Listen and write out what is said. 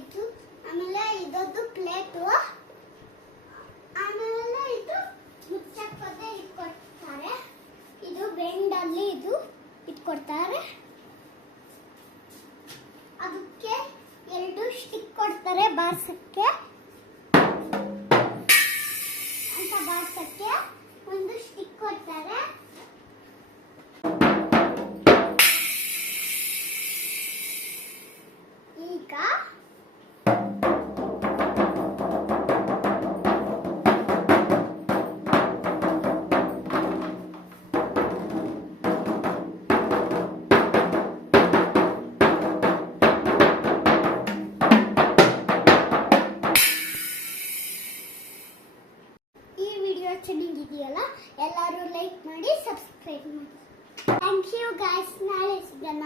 ಇದು ಆಮೇಲೆ ಇದೊಂದು ಪ್ಲೇಟು ಆಮೇಲೆ ಇದು ಮುಚ್ಚಕ್ಕೆ ಇಟ್ಕೊಡ್ತಾರೆ. ಇದು ಬೆಂಡಲ್ಲಿ ಇದು ಇಟ್ಕೊಡ್ತಾರೆ. ಅದಕ್ಕೆ 2 ಸ್ಟಿಕ್ ಕೊಡ್ತಾರೆ ಬಾರ್ಸಕ್ಕೆ ಅಂತ. ಬಾರ್ಸಕ್ಕೆ 1 ಸ್ಟಿಕ್ ಕೊಡ್ತಾರೆ. ಈಗ ಚೆನ್ನಾಗಿದೆಯಲ್ಲ, ಎಲ್ಲರೂ ಲೈಕ್ ಮಾಡಿ ಸಬ್ಸ್ಕ್ರೈಬ್ ಮಾಡಿ. Thank you guys. ನಾಳೆ ಸಿಗೋಣ.